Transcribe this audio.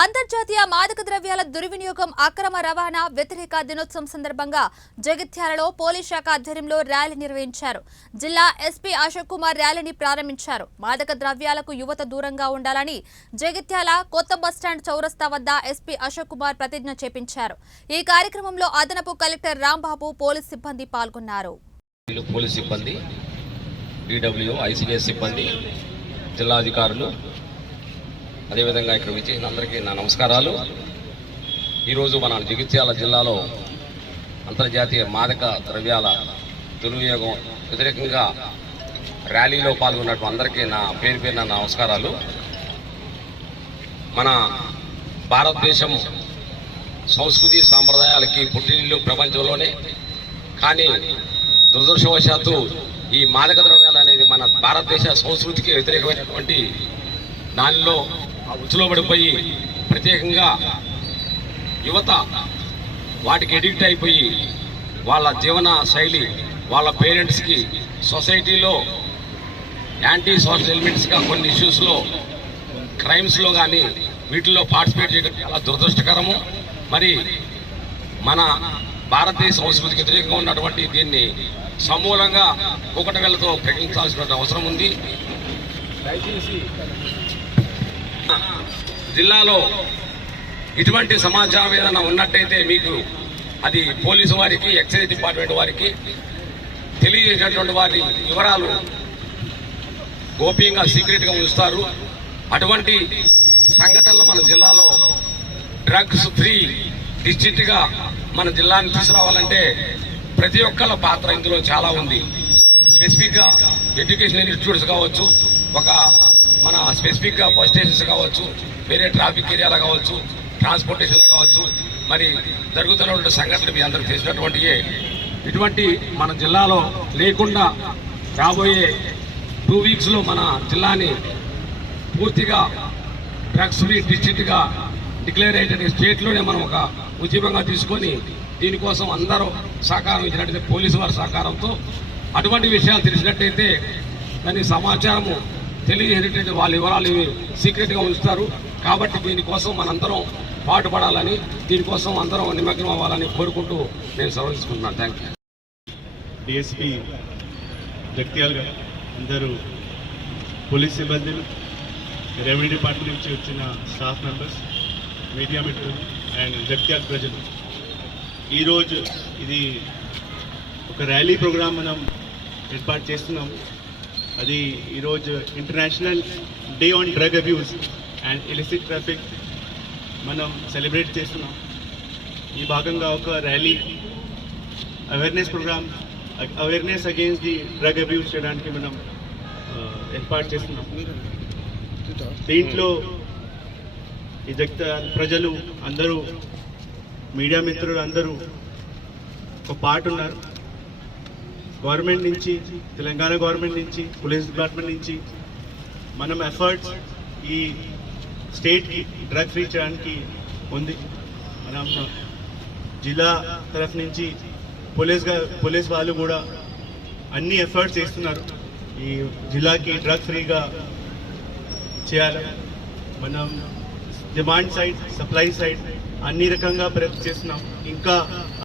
అంతర్జాతీయ మాదక ద్రవ్యాల దుర్వినియోగం అక్రమ రవాణా వ్యతిరేక దినోత్సవం సందర్భంగా జగిత్యాలలో పోలీస్ శాఖ ఆధ్వర్యంలో ర్యాలీ నిర్వహించారు. జిల్లా ఎస్పీ అశోక్ కుమార్ ర్యాలీని ప్రారంభించారు. మాదక ద్రవ్యాలకు యువత దూరంగా ఉండాలని జగిత్యాల కొత్త బస్టాండ్ చౌరస్తా వద్ద ఎస్పీ అశోక్ కుమార్ ప్రతిజ్ఞ చేపించారు. ఈ కార్యక్రమంలో అదనపు కలెక్టర్ రాంబాబు పోలీస్ సిబ్బంది పాల్గొన్నారు. పోలీస్ సిబ్బంది సిబ్బంది జిల్లా అధికారులు అదేవిధంగా ఇక్కడ విచ్చేసిన అందరికీ నా నమస్కారాలు. ఈరోజు మన జగిత్యాల జిల్లాలో అంతర్జాతీయ మాదక ద్రవ్యాల దుర్వినియోగం వ్యతిరేకంగా ర్యాలీలో పాల్గొన్నట్టు అందరికీ నా పేరు పేరు నమస్కారాలు. మన భారతదేశం సంస్కృతి సాంప్రదాయాలకి పుట్టినిల్లు ప్రపంచంలోనే. కానీ దురదృష్టవశాత్తు ఈ మాదక ద్రవ్యాలు అనేది మన భారతదేశ సంస్కృతికి వ్యతిరేకమైనటువంటి దానిలో ఉచ్చులో పడిపోయి ప్రత్యేకంగా యువత వాటికి ఎడిక్ట్ అయిపోయి వాళ్ళ జీవన శైలి వాళ్ళ పేరెంట్స్కి సొసైటీలో యాంటీ సోషల్ ఎలిమెంట్స్గా కొన్ని ఇష్యూస్లో క్రైమ్స్లో కానీ వీటిల్లో పార్టిసిపేట్ చేయడం చాలా దురదృష్టకరము. మరి మన భారతదేశ సంస్కృతికి వ్యతిరేకంగా ఉన్నటువంటి దీన్ని సమూలంగా ఒకటి వేలతో ప్రకటించాల్సిన అవసరం ఉంది. దయచేసి జిల్లాలో ఇటువంటి సమాచారం ఏదైనా ఉన్నట్టయితే మీకు అది పోలీసు వారికి ఎక్సైజ్ డిపార్ట్మెంట్ వారికి తెలియజేసినటువంటి వారి వివరాలు గోప్యంగా సీక్రెట్గా ఉంచుతారు. అటువంటి సంఘటనలు మన జిల్లాలో డ్రగ్స్ ఫ్రీ డిస్ట్రిక్ట్గా మన జిల్లాని తీసుకురావాలంటే ప్రతి ఒక్కళ్ళ పాత్ర ఇందులో చాలా ఉంది. స్పెసిఫిక్గా ఎడ్యుకేషన్ ఇన్స్టిట్యూట్స్ కావచ్చు ఒక మన స్పెసిఫిక్గా బస్ స్టేషన్స్ కావచ్చు వేరే ట్రాఫిక్ ఏరియాలో కావచ్చు ట్రాన్స్పోర్టేషన్ కావచ్చు మరి జరుగుతున్న సంఘటనలు మీ అందరికి తెలిసినటువంటియే. ఇటువంటి మన జిల్లాలో లేకుండా రాబోయే టూ వీక్స్లో మన జిల్లాని పూర్తిగా డ్రగ్స్ ఫ్రీ డిస్టిక్ట్గా డిక్లేర్ అయ్యేటువంటి స్టేట్లోనే మనం ఒక ఉద్యమంగా తీసుకొని దీనికోసం అందరూ సహకారం ఇచ్చినట్టయితే పోలీసు వారి సహకారంతో అటువంటి విషయాలు తెలిసినట్టయితే దాని సమాచారము తెలియజేసేటువంటి వాళ్ళ వివరాలు ఇవి సీక్రెట్గా ఉంచుతారు. కాబట్టి దీనికోసం మనందరం పాటుపడాలని దీనికోసం అందరం నిమగ్నం అవ్వాలని కోరుకుంటూ నేను సెలవు తీసుకుంటున్నాను. థ్యాంక్ యూ డిఎస్పి జగిత్యాల్ గారు అందరూ పోలీస్ సిబ్బందులు రెవెన్యూ డిపార్ట్మెంట్ నుంచి వచ్చిన స్టాఫ్ మెంబర్స్ మీడియా మిత్రులు అండ్ జగ్త్యాల్ ప్రజలు. ఈరోజు ఇది ఒక ర్యాలీ ప్రోగ్రాం మనం ఏర్పాటు చేస్తున్నాం అది ఈరోజు international day on drug abuse and illicit traffic మనం సెలబ్రేట్ చేస్తున్నాం. ఈ భాగంగా ఒక rally awareness programme awareness against the drug abuse చేయడానికి మనం ఏర్పాటు చేస్తున్నాం. దీంట్లో ఈ జగత ప్రజలు అందరూ మీడియా మిత్రులు అందరూ ఒక పార్ట్ ఉన్నారు. గవర్నమెంట్ నుంచి తెలంగాణ గవర్నమెంట్ నుంచి పోలీస్ డిపార్ట్మెంట్ నుంచి మనం ఎఫర్ట్స్ ఈ స్టేట్కి డ్రగ్ ఫ్రీ చేయడానికి ఉంది మనం జిల్లా తరఫు నుంచి పోలీస్ పోలీస్ వాళ్ళు కూడా అన్ని ఎఫర్ట్స్ చేస్తున్నారు. ఈ జిల్లాకి డ్రగ్ ఫ్రీగా చేయాలి. మనం డిమాండ్ సైడ్ సప్లై సైడ్ అన్ని రకంగా ప్రయత్నం చేస్తున్నాం. ఇంకా